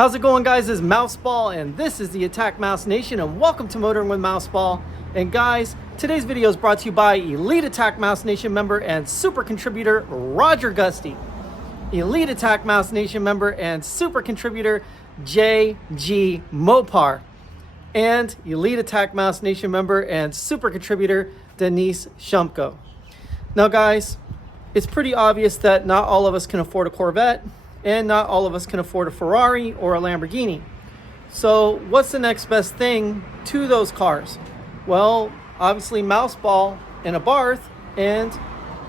How's it going, guys? It's Mouseball, and this is the AttackMouse Nation, and welcome to Motoring with Mouseball. And guys, today's video is brought to you by Elite AttackMouse Nation member and super contributor Roger Gusty, Elite AttackMouse Nation member and super contributor JG Mopar, and Elite AttackMouse Nation member and super contributor Denise Shumko. Now guys, it's pretty obvious that not all of us can afford a Corvette, and not all of us can afford a Ferrari or a Lamborghini. So what's the next best thing to those cars? Well, obviously Mouseball and a Barth, and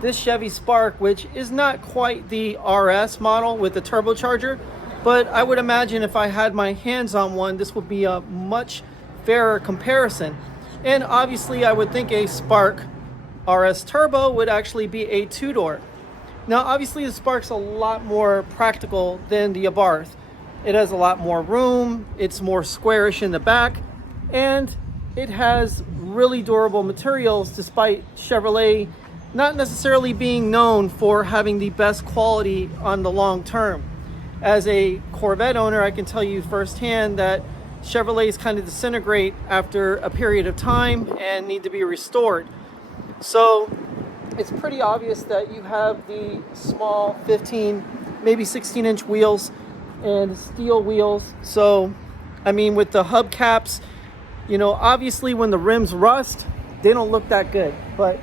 this Chevy Spark, which is not quite the RS model with the turbocharger, but I would imagine if I had my hands on one, this would be a much fairer comparison. And obviously I would think a Spark RS Turbo would actually be a two-door. Now, obviously, the Spark's a lot more practical than the Abarth. It has a lot more room, it's more squarish in the back, and it has really durable materials, despite Chevrolet not necessarily being known for having the best quality on the long term. As a Corvette owner, I can tell you firsthand that Chevrolets kind of disintegrate after a period of time and need to be restored. So it's pretty obvious that you have the small 15, maybe 16-inch wheels and steel wheels. So, I mean, with the hubcaps, you know, obviously when the rims rust, they don't look that good. But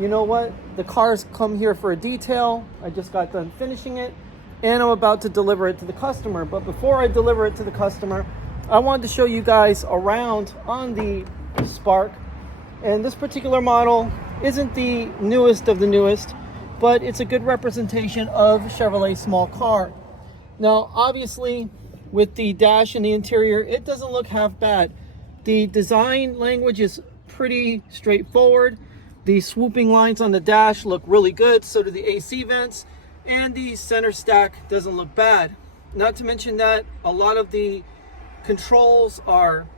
you know what? The cars come here for a detail. I just got done finishing it, and I'm about to deliver it to the customer. But before I deliver it to the customer, I wanted to show you guys around on the Spark. And this particular model isn't the newest of the newest, but it's a good representation of Chevrolet small car. Now, obviously, with the dash and the interior, it doesn't look half bad. The design language is pretty straightforward. The swooping lines on the dash look really good, so do the AC vents, and the center stack doesn't look bad. Not to mention that a lot of the controls are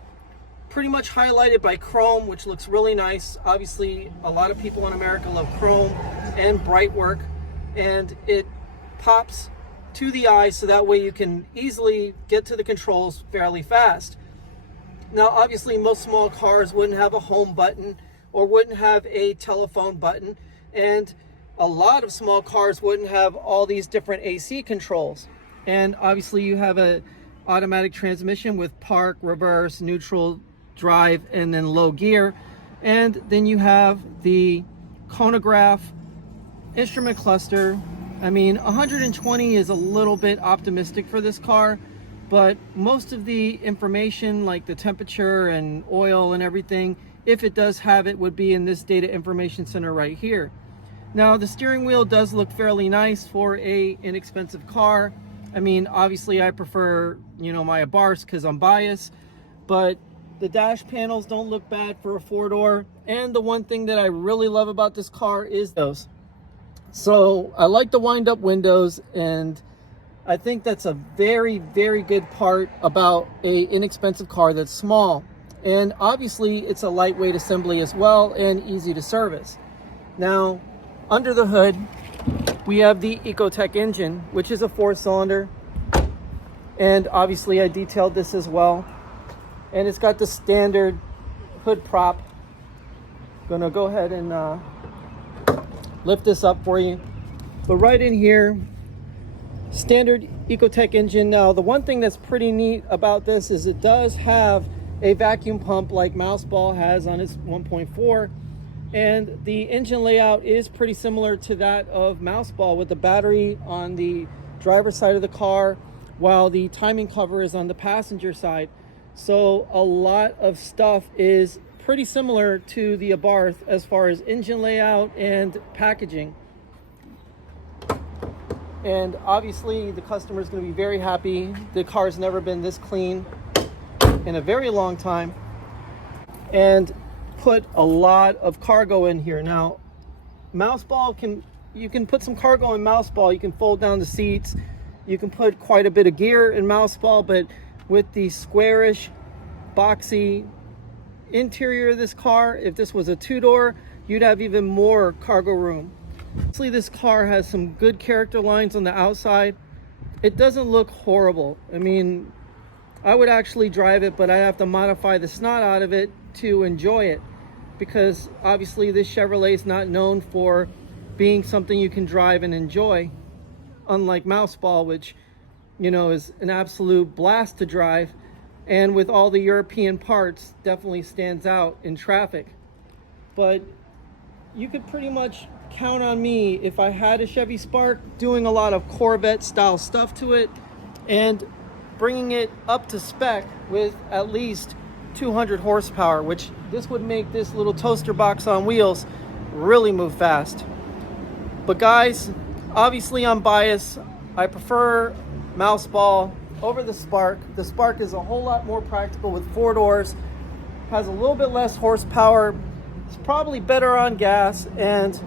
pretty much highlighted by chrome, which looks really nice. Obviously, a lot of people in America love chrome and bright work, and it pops to the eye so that way you can easily get to the controls fairly fast. Now, obviously, most small cars wouldn't have a home button or wouldn't have a telephone button, and a lot of small cars wouldn't have all these different AC controls. And obviously, you have a automatic transmission with park, reverse, neutral, drive, and then low gear. And then you have the chronograph, instrument cluster. I mean, 120 is a little bit optimistic for this car, but most of the information like the temperature and oil and everything, if it does have it, would be in this data information center right here. Now, the steering wheel does look fairly nice for a inexpensive car. I mean, obviously I prefer, you know, my Abarth because I'm biased, but the dash panels don't look bad for a four-door. And the one thing that I really love about this car is those. So I like the wind-up windows, and I think that's a very, very good part about a inexpensive car that's small. And obviously it's a lightweight assembly as well and easy to service. Now, under the hood, we have the Ecotec engine, which is a 4-cylinder. And obviously I detailed this as well. And it's got the standard hood prop. Gonna go ahead and lift this up for you. But right in here, standard Ecotec engine. Now, the one thing that's pretty neat about this is it does have a vacuum pump like Mouseball has on its 1.4. And the engine layout is pretty similar to that of Mouseball, with the battery on the driver's side of the car, while the timing cover is on the passenger side. So a lot of stuff is pretty similar to the Abarth as far as engine layout and packaging. And obviously the customer is going to be very happy. The car's never been this clean in a very long time, and put a lot of cargo in here. Now, Mouseball you can put some cargo in Mouseball. You can fold down the seats. You can put quite a bit of gear in Mouseball, but with the squarish, boxy interior of this car, if this was a two-door, you'd have even more cargo room. Obviously, this car has some good character lines on the outside. It doesn't look horrible. I mean, I would actually drive it, but I'd have to modify the snot out of it to enjoy it, because obviously this Chevrolet is not known for being something you can drive and enjoy, unlike Mouseball, which, you know, is an absolute blast to drive, and with all the European parts definitely stands out in traffic. But you could pretty much count on me, if I had a Chevy Spark, doing a lot of Corvette style stuff to it and bringing it up to spec with at least 200 horsepower, which this would make this little toaster box on wheels really move fast. But guys, obviously I'm biased. I prefer Mouseball over the Spark. The Spark is a whole lot more practical with 4 doors, has a little bit less horsepower, it's probably better on gas, and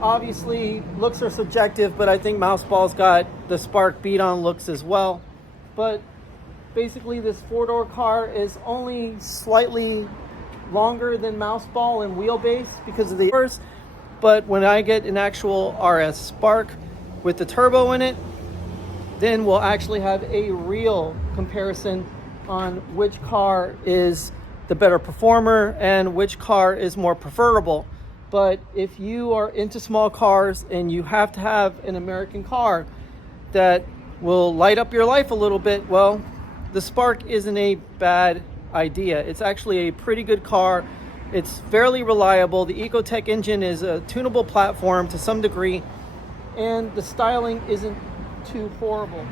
obviously looks are subjective, but I think Mouseball's got the Spark beat on looks as well. But basically this 4-door car is only slightly longer than Mouseball in wheelbase because of the doors. But when I get an actual RS Spark with the turbo in it, then we'll actually have a real comparison on which car is the better performer and which car is more preferable. But if you are into small cars and you have to have an American car that will light up your life a little bit, well, the Spark isn't a bad idea. It's actually a pretty good car. It's fairly reliable. The Ecotec engine is a tunable platform to some degree, and the styling isn't too horrible.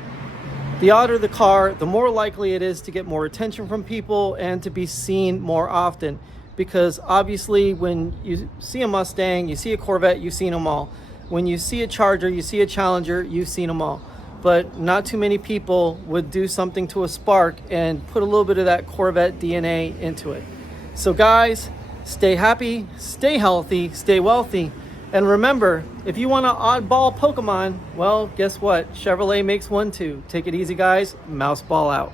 The odder the car, the more likely it is to get more attention from people and to be seen more often, because obviously when you see a Mustang, you see a Corvette, you've seen them all. When you see a Charger, you see a Challenger, you've seen them all. But not too many people would do something to a Spark and put a little bit of that Corvette DNA into it. So guys, stay happy, stay healthy, stay wealthy. And remember, if you want an oddball Pokemon, well, guess what? Chevrolet makes one too. Take it easy, guys. Mouseball out.